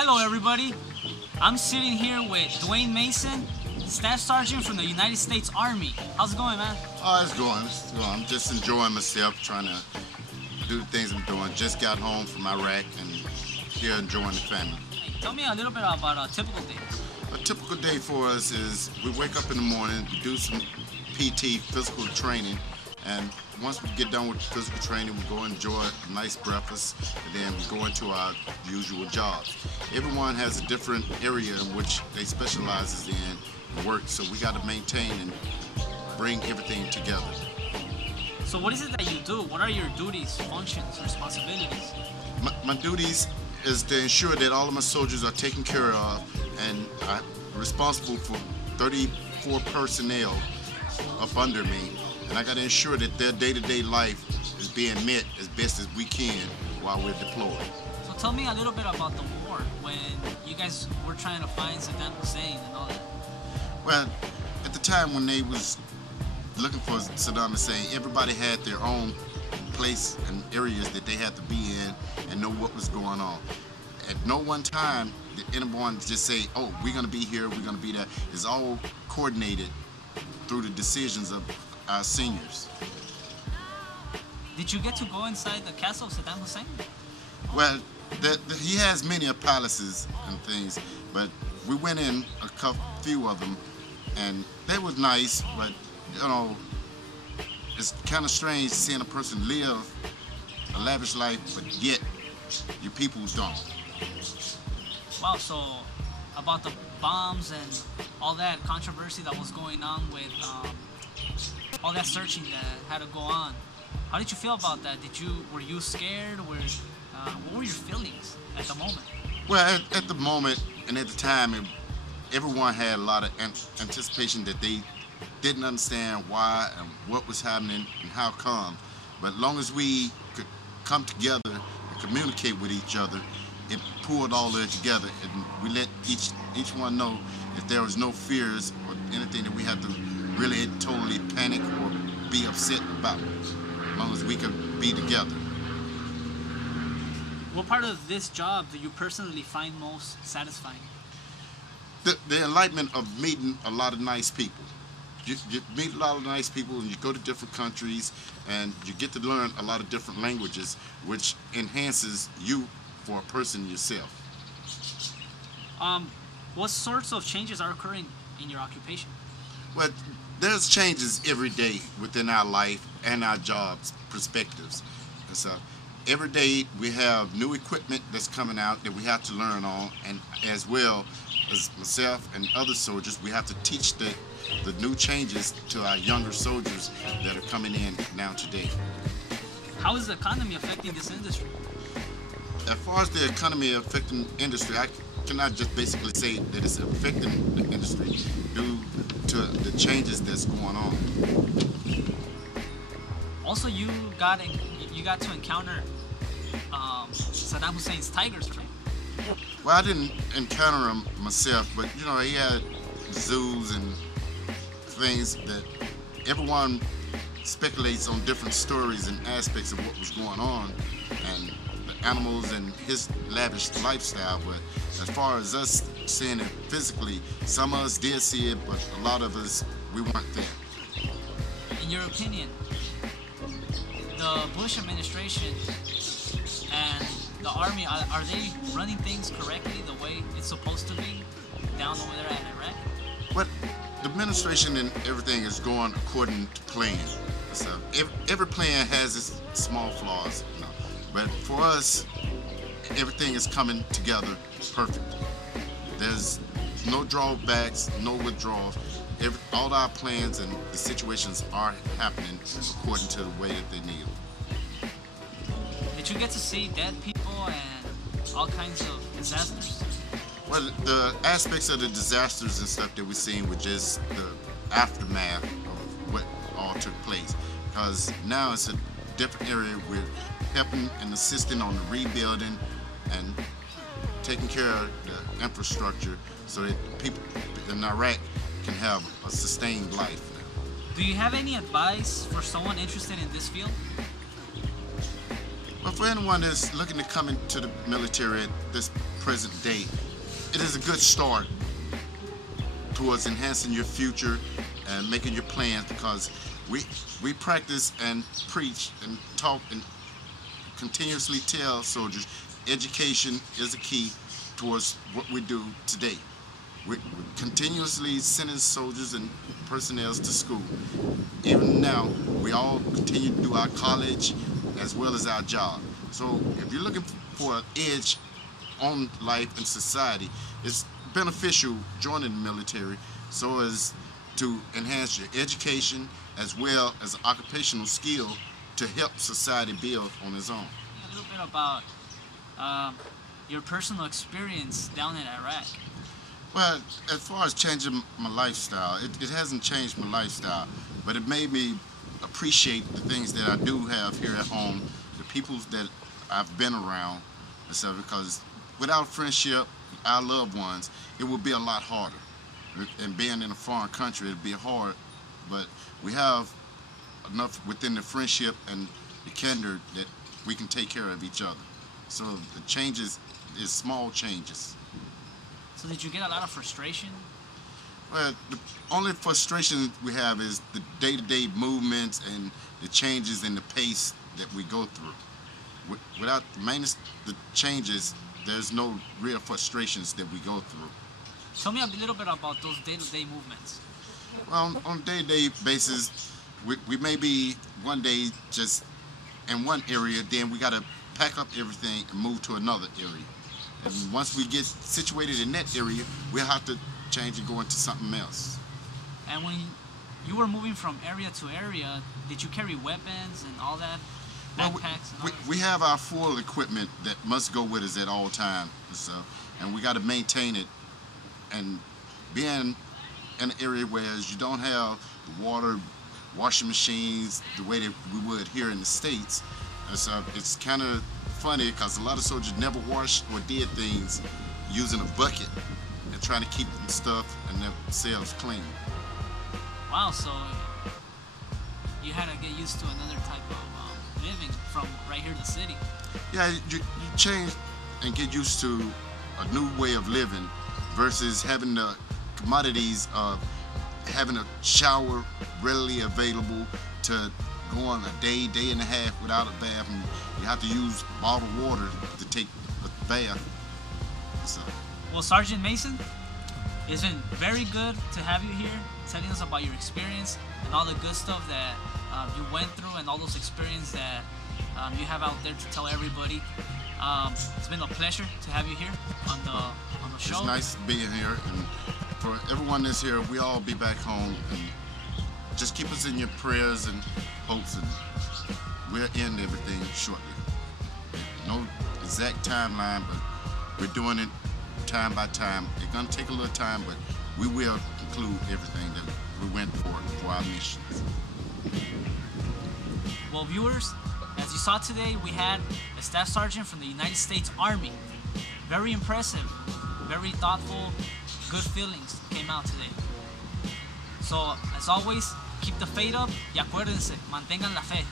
Hello everybody, I'm sitting here with Dwayne Mason, Staff Sergeant from the United States Army. How's it going, man? Oh, it's going. I'm just enjoying myself, trying to do the things I'm doing. Just got home from Iraq and here enjoying the family. Hey, tell me a little bit about a typical day. A typical day for us is we wake up in the morning, we do some PT, physical training, and once we get done with physical training, we go enjoy a nice breakfast, and then we go into our usual jobs. Everyone has a different area in which they specialize in work, so we got to maintain and bring everything together. So what is it that you do? What are your duties, functions, responsibilities? My duties is to ensure that all of my soldiers are taken care of, and I'm responsible for 34 personnel up under me, and I got to ensure that their day-to-day life is being met as best as we can while we're deployed. So tell me a little bit about the war, when you guys were trying to find Saddam Hussein and all that. Well, at the time when they was looking for Saddam Hussein, everybody had their own place and areas that they had to be in and know what was going on. At no one time did anyone just say, oh, we're going to be here, we're going to be there. It's all coordinated through the decisions of our seniors. Did you get to go inside the castle of Saddam Hussein? Well, he has many palaces and things, but we went in a few of them, and they was nice, but you know, it's kind of strange seeing a person live a lavish life, but yet your peoples don't. Wow, so about the bombs and all that controversy that was going on with all that searching that had to go on, how did you feel about that? Were you scared? What were your feelings at the moment? Well, at the moment and at the time, everyone had a lot of anticipation that they didn't understand why and what was happening and how come. But as long as we could come together and communicate with each other, it pulled all that together, and we let each one know if there was no fears or anything that we had to really totally panic or be upset about, as long as we could be together. What part of this job do you personally find most satisfying? The enlightenment of meeting a lot of nice people. You meet a lot of nice people, and you go to different countries, and you get to learn a lot of different languages, which enhances you for a person yourself. What sorts of changes are occurring in your occupation? Well, there's changes every day within our life and our jobs perspectives. And so every day we have new equipment that's coming out that we have to learn on, and as well as myself and other soldiers, we have to teach the new changes to our younger soldiers that are coming in now today. How is the economy affecting this industry? As far as the economy affecting industry, I cannot just basically say that it's affecting the industry due to the changes that's going on. Also, you got to encounter Saddam Hussein's tigers, right? Well, I didn't encounter him myself, but you know, he had zoos and things that everyone speculates on different stories and aspects of what was going on and the animals and his lavish lifestyle. But as far as us seeing it physically, some of us did see it, but a lot of us, we weren't there. In your opinion, the Bush administration and the Army, are they running things correctly the way it's supposed to be down over there in Iraq? But the administration and everything is going according to plan. So every plan has its small flaws, you know. But for us, everything is coming together perfect. There's no drawbacks, no withdrawals. All our plans and the situations are happening according to the way that they need them. Did you get to see dead people and all kinds of disasters? Well, the aspects of the disasters and stuff that we've seen were just the aftermath of what all took place. Because now it's a different area. We're helping and assisting on the rebuilding and taking care of the infrastructure so that people in Iraq can have a sustained life now. Do you have any advice for someone interested in this field? But for anyone that's looking to come into the military at this present day, it is a good start towards enhancing your future and making your plans, because we practice and preach and talk and continuously tell soldiers education is a key towards what we do today. We're continuously sending soldiers and personnel to school. Even now, we all continue to do our college as well as our job. So if you're looking for an edge on life and society, it's beneficial joining the military so as to enhance your education as well as occupational skill to help society build on its own. A little bit about your personal experience down in Iraq. Well, as far as changing my lifestyle, it hasn't changed my lifestyle, but it made me appreciate the things that I do have here at home, the people that I've been around, and stuff, because without friendship, our loved ones, it would be a lot harder. And being in a foreign country, it'd be hard, but we have enough within the friendship and the candor that we can take care of each other. So the changes is small changes. So did you get a lot of frustration? Well, the only frustration we have is the day-to-day movements and the changes in the pace that we go through. Without the changes, there's no real frustrations that we go through. Tell me a little bit about those day-to-day movements. Well, on a day-to-day basis, we may be one day just in one area, then we got to pack up everything and move to another area. And once we get situated in that area, we'll have to change and go into something else. And when you were moving from area to area, did you carry weapons and all that? Backpacks and all that? We have our full equipment that must go with us at all times, and we got to maintain it. And being in an area where you don't have the water, washing machines the way that we would here in the States, it's kind of funny because a lot of soldiers never washed or did things using a bucket and trying to keep the stuff and themselves clean. Wow, so you had to get used to another type of living from right here in the city. Yeah, you change and get used to a new way of living versus having the commodities of having a shower readily available to go on a day and a half without a bath, and you have to use bottled water to take a bath. So. Well, Sergeant Mason, it's been very good to have you here, telling us about your experience and all the good stuff that you went through and all those experiences that you have out there to tell everybody. It's been a pleasure to have you here on the show. It's nice being here, and for everyone that's here, we all be back home, and just keep us in your prayers and hopes, and we'll end everything shortly. No exact timeline, but we're doing it time by time. It's gonna take a little time, but we will conclude everything that we went for our missions. Well, viewers, as you saw today, we had a staff sergeant from the United States Army. Very impressive, very thoughtful, good feelings came out today. So, as always, keep the faith up y acuérdense, mantengan la fe.